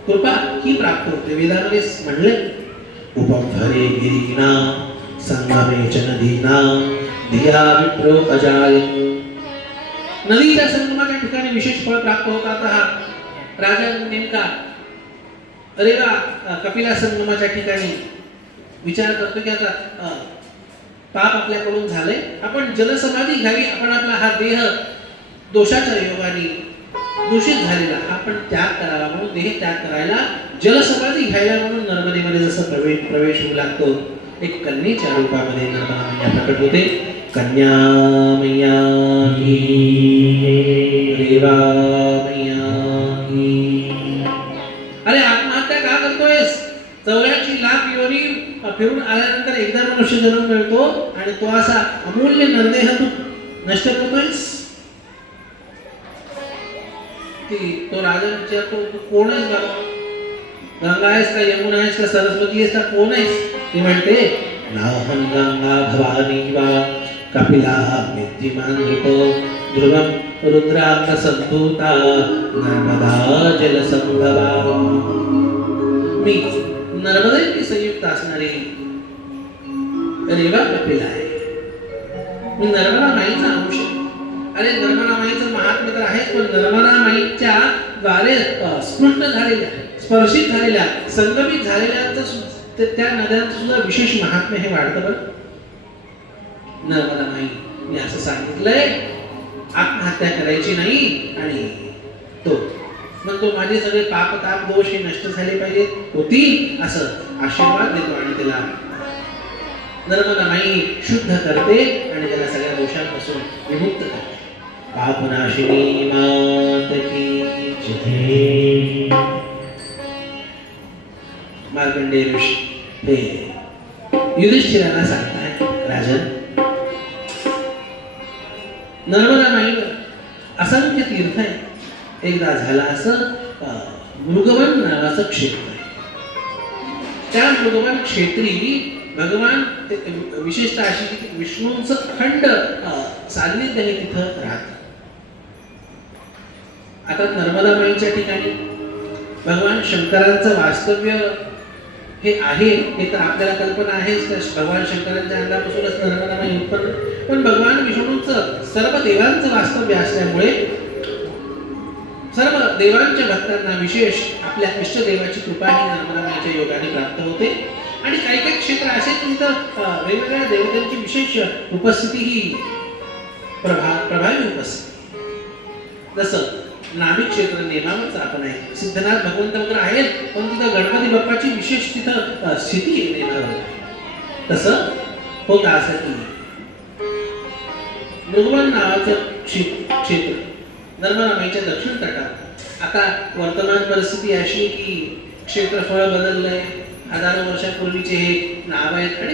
कृपा ही प्राप्त होते. वेदामध्ये म्हणले, उपमधरे गिरीना संगमे च नदीना धिया विप्रो अजायते. नदीच्या संगमाच्या ठिकाणी विशेष फळ प्राप्त होतात. हा राजा नेमका रेवा कपिला संगमाच्या ठिकाणी विचार करतो की आता पाप आपल्याकडून झाले, आपण जलसमाधी घ्यावी, आपण आपला हा देह दोषाच्या योगाने दूषित झालेला, आपण त्याग करावा, म्हणून देह त्याग करायला जलसमाधी घ्यायला म्हणून नर्मदेमध्ये जसं प्रवेश होऊ लागतो, एक कन्येच्या रूपामध्ये नर्मदा मैया प्रकट होते. कन्या मैया की रेवा मैया की. अरे आत्महत्या का करतोयस? 84 लाख योनी फिरून आल्यानंतर एकदा मनुष्य जन्म मिळतो आणि तो असा अमूल्य नरदेह तू नष्ट करतोयस. तो राजा विचारतो, तू कोण आहेस बाबा? गंगा आहेस का, यमुना आहेस का, सरस्वती आहेस का, कोण आहेस? ती म्हणते, नाहं गंगा भवानी वा कपिला मिथिमान ध्रुवम रुद्रांग संभूता नर्मदा जलसंभवा. मी नर्मदेशी संयुक्त असणारी रेवा कपिला आहे, मी नर्मदा माईचा अंश. अरे नर्मदा माईचं महात्म्य तर आहेच, पण नर्मदा माईच्या द्वारे स्फुट झालेल्या, स्पर्शित झालेल्या, संगमित झालेल्या त्या नद्यांचं सुद्धा विशेष महात्म्य हे वाढतं बरं. नर्मदा माई मी असं सांगितलंय, आत्महत्या करायची नाही आणि तो मग तो माझे सगळे पाप ताप दोष हे नष्ट झाले पाहिजेत, होतील असं आशीर्वाद देतो आणि त्याला नर्मदा माई शुद्ध करते आणि त्याला सगळ्या दोषांपासून विमुक्त करते. पापनाशिनी मात की जय. मार्कंडेय ऋषी हे युधिष्ठिराला सांगताय, राजन, नर्मदा माईवर असंख्य तीर्थ आहे. एकदा झाला असं मृगवन नावाचं क्षेत्र आहे. त्या मृगवन क्षेत्री भगवान विशेषतः अशी की विष्णूंचं अखंड सान्निध्य हे तिथं राहतं. आता नर्मदा माईच्या ठिकाणी भगवान शंकरांचं वास्तव्य हे आहे हे तर आपल्याला कल्पना आहेच. तर भगवान शंकरांच्या अंगापासूनच नर्मदा माई उत्पन्न. पण भगवान विष्णूंचं सर्व देवांचं वास्तव्य असल्यामुळे सर्व देवांच्या भक्तांना विशेष आपल्या इष्टदेवाची कृपा ही नर्मदा माईच्या योगाने प्राप्त होते. आणि काही काही क्षेत्र असे तिथं वेगवेगळ्या देवतांची विशेष उपस्थिती ही प्रभावी उपस्थिती. जसं नाभिक क्षेत्र नेमावरचं आपण आहे, सिद्धनाथ भगवंत वगैरे आहेत, पण तिथं गणपती बाप्पाची विशेष तिथं स्थिती आहे नेमावर. तसं होत असं की मृगवन नावाचं क्षेत्र नर्मदा माईच्या दक्षिण तटात. आता वर्तमान परिस्थिती अशी की क्षेत्रफळ बदललंय. हजारो वर्षापूर्वीचे हे नाव आहेत आणि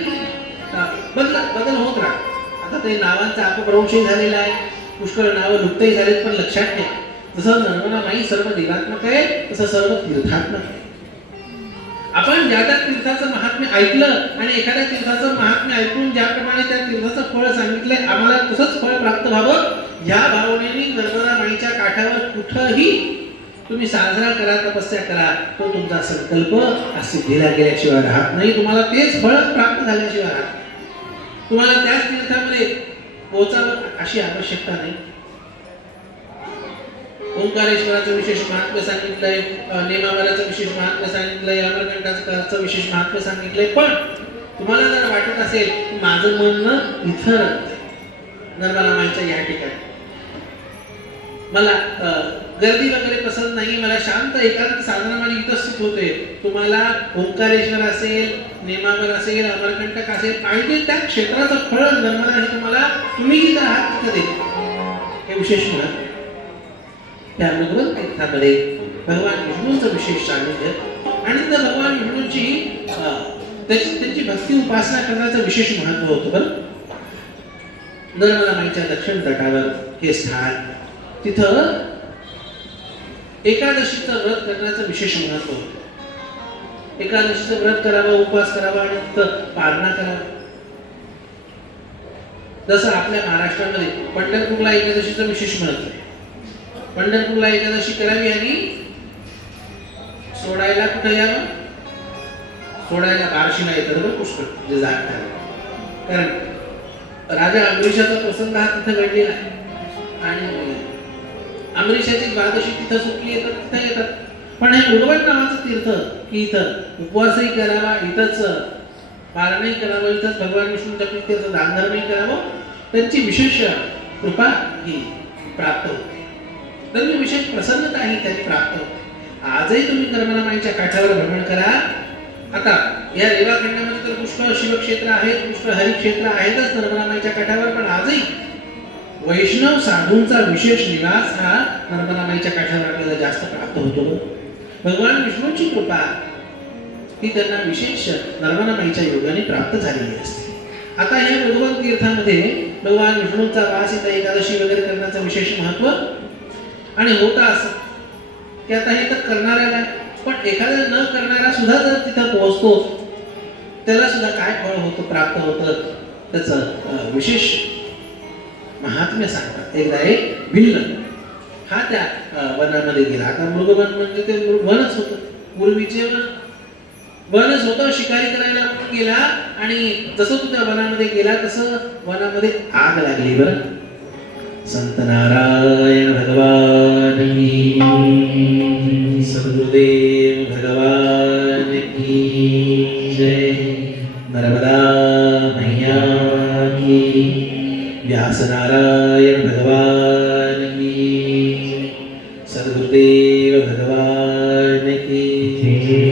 बदल होत राहतात. आता ते नावांचा अपभ्रंशही झालेला आहे. पुष्कळ नावं लुप्तही झालेत. पण लक्षात ठेवा, जसं नर्मदा माई सर्व देवात्मक आहे तसं सर्व तीर्थात्मक आहे. आपण ज्या त्या तीर्थाचं महात्म्य ऐकलं आणि एखाद्या तीर्थाचं महात्म्य ऐकून ज्याप्रमाणे त्या तीर्थाचं फळ सांगितलंय आम्हाला तसंच फळ प्राप्त व्हावं ह्या भावनेने नर्मदा माईच्या काठावर कुठंही तुम्ही साजरा करा, तपस्या करा, तो तुमचा संकल्प हा सिद्धीला गेल्याशिवाय राहत नाही. तुम्हाला तेच फळ प्राप्त झाल्याशिवाय राहत नाही. तुम्हाला त्याच तीर्थामध्ये पोहोचावं अशी आवश्यकता नाही. ओंकारेश्वराचं विशेष महात्म्य सांगितलंय, नेमावराचं विशेष महात्म्य सांगितलंय, अमरकंटाचं विशेष महात्म्य सांगितलंय. पण तुम्हाला जर वाटत असेल की माझं मन इथं रमतंय नर्मदा माईच्या या ठिकाणी, मला गर्दी वगैरे पसंत नाही, मला शांत एकांत साधना माझी इथं स्थित होते, तुम्हाला ओंकारेश्वर असेल, नेमावर असेल, अमरकंटक असेल, पाहिजे त्या क्षेत्राचं फळ नर्मदा हे तुम्हाला तुम्ही जिथं आहात तिथं देते. हे विशेष महत्त्व. त्या मृगवन तीर्थामध्ये भगवान विष्णूंचं विशेष सान्निध्य आणि त्या भगवान विष्णूंची त्यांची भक्ती उपासना करण्याचं विशेष महत्त्व होतं. बरं, नर्मदा माईच्या दक्षिण तटावर हे स्थान, तिथं एकादशीचं व्रत करण्याचं विशेष महत्त्व होतं. एकादशीचं व्रत करावं, उपवास करावा आणि तिथं पारणा करावा. जसं आपल्या महाराष्ट्रामध्ये पंढरपूरला एकादशीचं विशेष महत्त्व आहे. पंढरपूरला एकादशी करावी आणि सोडायला कुठं यावं? सोडायला बार्शीला येतात बरं पुष्कळ जे जागतात. कारण राजा अमरीशाचा प्रसंग हा तिथं घडलेला आहे आणि अमरीशाची द्वादशी तिथं सुटली येतात, तिथं येतात. पण हे मृगवन नावाचं तीर्थ की इथं उपवासही करावा, इथंच पारणही करावं, इथंच भगवान विष्णूंच्या प्रीत्यर्थ दानधर्मही करावं, त्यांची विशेष कृपा ही प्राप्त होते. त्यांची विशेष प्रसन्नता ही त्यांनी प्राप्त होते. आजही तुम्ही नर्मदा माईच्या काठावर भ्रमण करा. आता या रेवाखंडामध्ये तर पुष्कळ शिवक्षेत्र आहेत, पुष्कळ हरिक्षेत्र आहेतच नर्मदा माईच्या काठावर. पण आजही वैष्णव साधूंचा विशेष निवास हा नर्मदा माईच्या काठावर आपल्याला जास्त प्राप्त होतो. भगवान विष्णूची कृपा ही त्यांना विशेष नर्मदा माईच्या योगाने प्राप्त झालेली असते. आता या मृगवन तीर्थामध्ये भगवान विष्णूंचा वास, इथं एकादशी वगैरे करण्याचं विशेष महत्त्व आणि होता असं की आता हे तर करणाऱ्याला, पण एखादा न करणारा सुद्धा जर तिथं पोहोचतो त्याला सुद्धा काय फळ होतं, प्राप्त होतं, त्याचं विशेष महात्म्य सांगतात. एकदा एक भिल्ल हा त्या वनामध्ये गेला. आता मृगवन म्हणजे ते वनच होतं, पूर्वीचे वनच होतं. शिकारी करायला गेला आणि जसं तू त्या वनामध्ये गेला तसं वनामध्ये आग लागली. बरं, संत नारायण भगवान की, सद्गुरुदेव भगवान की जय. नर्मदा मैया की, व्यास नारायण भगवान की, सद्गुरुदेव भगवान की जय.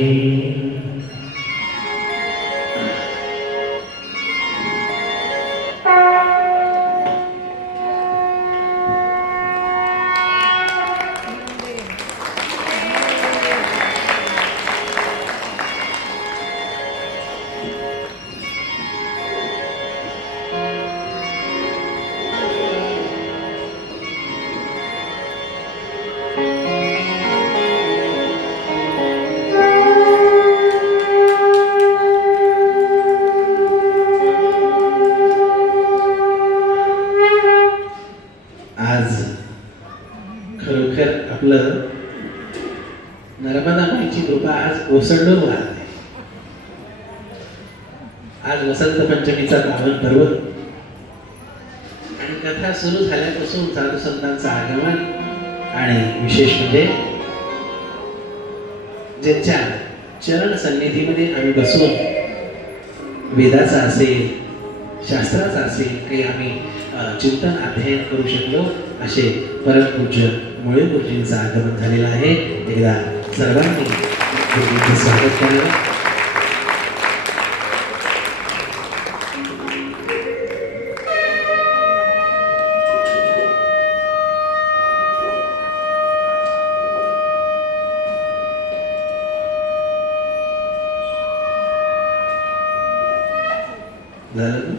नर्मदामाईची कृपा आज ओसंडून वाहते. आज वसंत पंचमीचा पावन पर्व आणि कथा सुरू झाल्यापासून साधू संतांचं आगमन आणि विशेष म्हणजे ज्यांच्या चरण सन्निधीमध्ये आम्ही बसून वेदाचा असेल, शास्त्राचा असेल, काही आम्ही चिंतन अध्ययन करू शकलो असे परमपूज्य मुळे गुरुजींचं आगमन झालेलं आहे. एकदा सर्वांनी गुरुजींचं स्वागत करावं. झालं ना?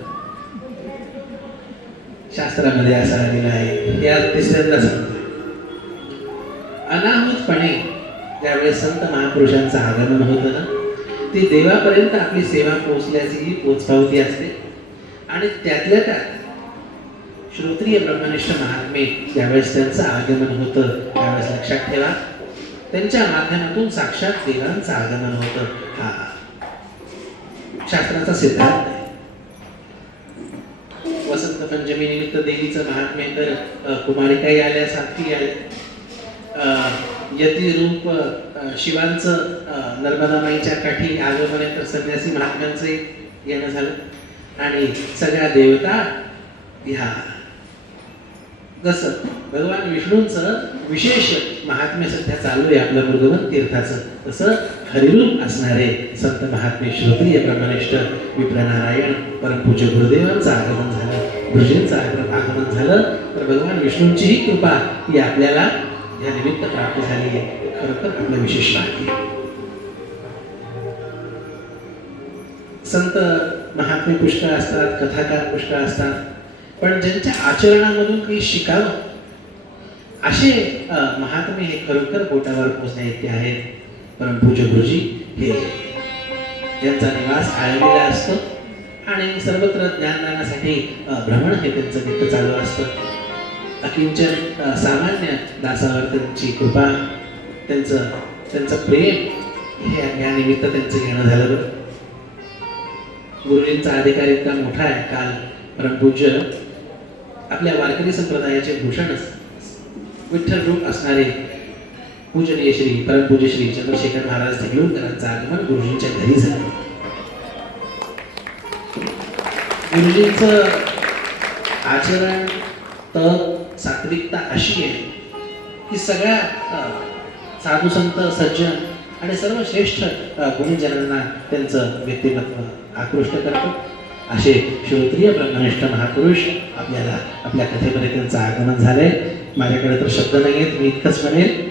शास्त्रामध्ये असं आलेलं आहे, या तिसऱ्यांदा सांगतो. अनाहूतपणे ज्यावेळेस संत महापुरुषांचं आगमन होतं ना, ती देवापर्यंत आपली सेवा पोहोचल्याची पोचपावती असते. आणि त्यातल्या त्यात श्रोत्रिय ब्रह्मनिष्ठ महात्मे ज्यावेळेस त्यांचं आगमन होतं त्यावेळेस लक्षात ठेवा, त्यांच्या माध्यमातून साक्षात देवांचं आगमन होतं. हा शास्त्राचा सिद्धांत आहे. वसंत पंचमी निमित्त देवीचं महात्म्य तर कुमारिकाही आल्या, साथी आल्या, यती रूप शिवांचं नर्मदामाईच्या काठी आगमन तर संन्यासी महात्म्यांचे येणं झालं आणि सगळ्या देवता ह्या जसं भगवान विष्णूंचं विशेष महात्म्य सध्या चालू आहे आपलं मृगवन तीर्थाचं, तसं हरिरूप असणारे संत महात्मे श्रोत्रिय ब्रह्मनिष्ठ विप्रनारायण परमपूज्य गुरुदेवांचं आगमन झालं, गुरुजींचं आगमन झालं. तर भगवान विष्णूंचीही कृपा ही आपल्याला या निमित्त प्राप्त झाली आहे. खरोखर आपलं विशेष भाग्य. संत महात्मे पुष्कळ असतात, कथाकार पुष्कळ असतात, पण ज्यांच्या आचरणामधून काही शिकावं असे महात्मे हे खरोखर बोटावर पोचण्या इतके आहेत. परमपूज्य गुरुजी हे यांचा निवास आळवलेला असतो आणि सर्वत्र ज्ञानदानासाठी भ्रमण हे त्यांचं नित्य चालू असतं. अकिंचन सामान्य दासावर त्यांची कृपा, त्यांचं प्रेम हे या निमित्त त्यांचं येणं झालं. गुरुजींचा अधिकार इतका मोठा आहे. काल परमपूज्य आपल्या वारकरी संप्रदायाचे भूषण विठ्ठल रूप असणारे पूजनीय श्री परमपूज्य श्री चंद्रशेखर महाराज देगलूरकरांचं आगमन गुरुजींच्या घरी झालं. गुरुजींचं आचरण, तप, सात्विकता अशी आहे की सगळ्या साधू संत सज्जन आणि सर्व श्रेष्ठ गुरुजनांना त्यांचं व्यक्तिमत्व आकृष्ट करतं. असे श्रोत्रिय ब्रह्मनिष्ठ महापुरुष आपल्याला आपल्या कथेमध्ये त्यांचं आगमन झालंय. माझ्याकडे तर शब्द नाही आहेत, मी इतकंच म्हणेल,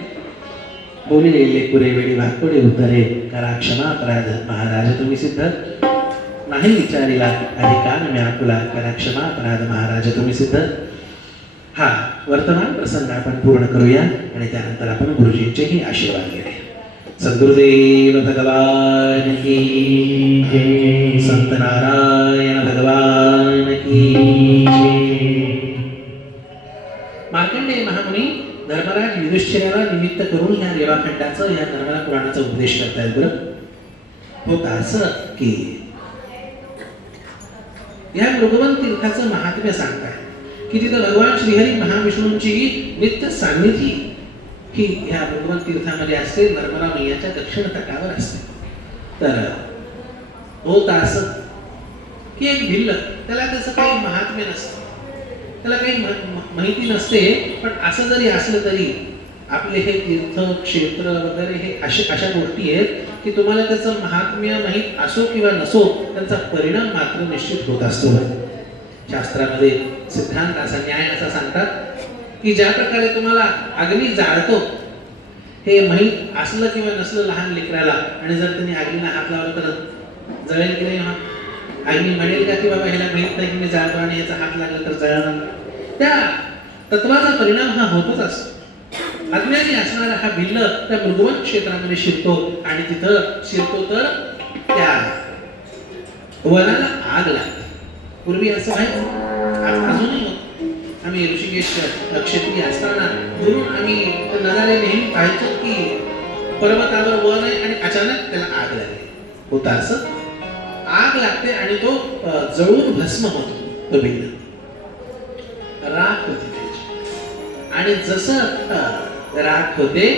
बोलिले पुरे वेळी भागपुडे उद्धरे करा क्षमा अपराध महाराज तुम्ही सिद्ध नाही विचारिला अधिकार मी आकुला करा क्षमा अपराध महाराज तुम्ही सिद्ध. हा वर्तमान प्रसंग आपण पूर्ण करूया आणि त्यानंतर आपण गुरुजींचेही आशीर्वाद घेऊया. सद्गुरुदेव भगवान की जय, संत नारायण भगवान की जय. मार्कंडेय महामुनी धर्मराज युधिष्ठिराला निमित्त करून या रेवाखंडाचं, या नर्मदा पुराणाचा उपदेश करतायत. बरं होत असं की या मृगवन तीर्थाचं महात्म्य सांगताय की तिथं भगवान श्रीहरी महाविष्णूंची नित्य सान्निधी ही ह्या मृगवन तीर्थामध्ये असते, नर्मदा मैयाच्या दक्षिण तटावर असते. तर होत असं की एक भिल्ल, त्याला त्याचं काही महात्म्य नसतं, त्याला काही माहिती नसते, पण असं जरी असलं तरी आपले हे तीर्थ क्षेत्र वगैरे हे अशा गोष्टी आहेत की तुम्हाला त्याचं महात्म्य माहीत असो किंवा नसो, त्यांचा परिणाम मात्र निश्चित होत असतो. शास्त्रामध्ये सिद्धांत असा, न्याय असा सांगतात की ज्या प्रकारे तुम्हाला अग्नी जाळतो हे माहीत असलं किंवा नसलं लहान लेकराला, आणि जर त्यांनी अग्नीला हात लावला तर जळेल की नाही? अग्नी म्हणेल का की बाबा ह्याला माहीत नाही की मी जाळतो आणि याचा हात लागला तर जळणार? त्या तत्वाचा परिणाम हा होतच असतो. अज्ञानी असणारा हा भिल्ल त्या मृगवन क्षेत्रामध्ये शिरतो आणि तिथं शिरतो तर त्या वनाला आग लागते. पूर्वी असं व्हायचं, अजूनही आम्ही ऋषिकेश क्षेत्री असताना दुरून आम्ही नजारे नेहमी पाहायचो की पर्वतावर वन आहे आणि अचानक त्याला आग लागली. होता असं आग लागते आणि तो जळून भस्म होतो. तो भिल्ल राख होती त्याची आणि जसं राख होते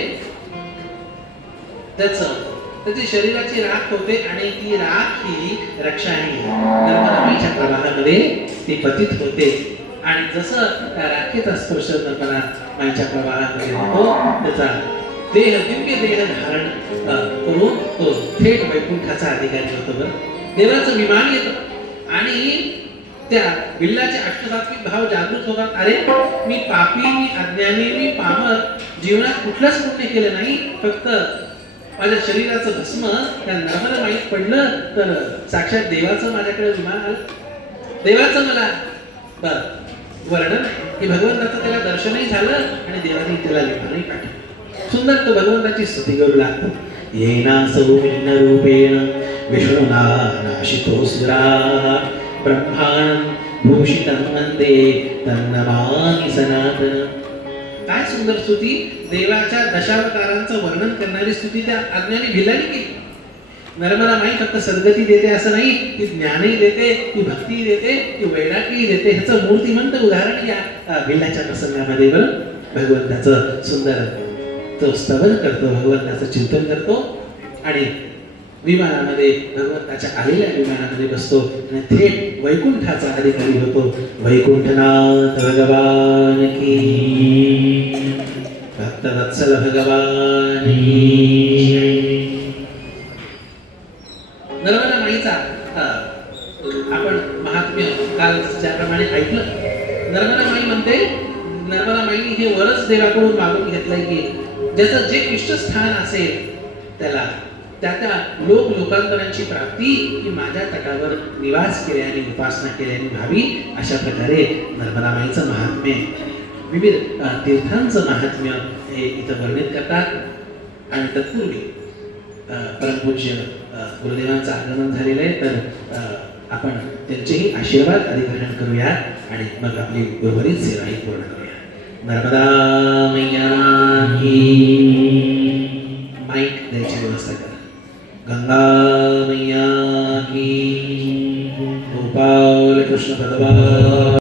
त्याची शरीराची राख होते आणि ती राख ही रक्षाने नर्मदा माईच्या प्रवाहामध्ये ती पतित होते आणि जसं त्या राखेचा स्पर्श नर्मदा माईच्या प्रवाहामध्ये होतो त्याचा दिव्य देह धारण करून तो थेट वैकुंठाचा अधिकारी होतो. बरं देवाचं विमान येतं आणि त्या बिल्लाचे अष्टसात्विक भाव जागृत होतात. अरे मी पापी, मी अज्ञानी, मी पामर, जीवनात कुठलंच पुण्य केलं नाही, फक्त माझ्या शरीराचं भस्म त्या नर्मदा माईत पडलं तर साक्षात देवाचं माझ्याकडे विमान आलं. देवाचं मला वर्णन की भगवंताचं त्याला दर्शनही झालं आणि देवाने त्याला विमानही पाठवलं. सुंदर तो भगवंताची स्तुती करू लागतो. येना सौम्य रूपेण विष्णुना नाशितोऽसुरा ब्रह्माणं भूषितं वन्दे तन्नमामि सनातन. काय सुंदर स्तुती, देवाच्या दशावतारांचं वर्णन करणारी स्तुती त्या अज्ञानी भिल्लाने केली. नर्मदा माई फक्त सद्गती देते असं नाही, ती ज्ञानही देते, ती भक्ती देते, ती वैराग्यही देते. ह्याचं मूर्तिमंत उदाहरण या भिल्लाच्या प्रसंगामध्ये बरं भगवंताचं सुंदर तो स्तवन करतो, भगवंताचं चिंतन करतो आणि विमानामध्ये भगवंताच्या आलेल्या विमानामध्ये बसतो आणि थेट वैकुंठाचा अधिकारी होतो. वैकुंठनाथ भगवान की, भक्तवत्सल भगवान की. नर्मदा माईचा आपण महात्म्य काल ज्याप्रमाणे ऐकलं, नर्मदा माई म्हणते, नर्मदा माईने हे वरच देवाकडून मागून घेतलंय की ज्याचं जे इष्टस्थान असेल त्याला त्या लोकांतरांची प्राप्ती ही माझ्या तटावर निवास केल्याने, उपासना केल्याने व्हावी. अशा प्रकारे नर्मदा माईचं महात्म्य, विविध तीर्थांचं महात्म्य हे इथं वर्णित करतात. आणि तत्पूर्वी परमपूज्य गुरुदेवांचं आगमन झालेलं आहे, तर आपण त्यांचेही आशीर्वाद अधिग्रहण करूया आणि मग आपली उर्वरित सेवाही पूर्ण करूया. नर्मदा मैया की. माईक द्यायची व्यवस्था करा. गंगा मैया की. गोपाल कृष्ण भगवान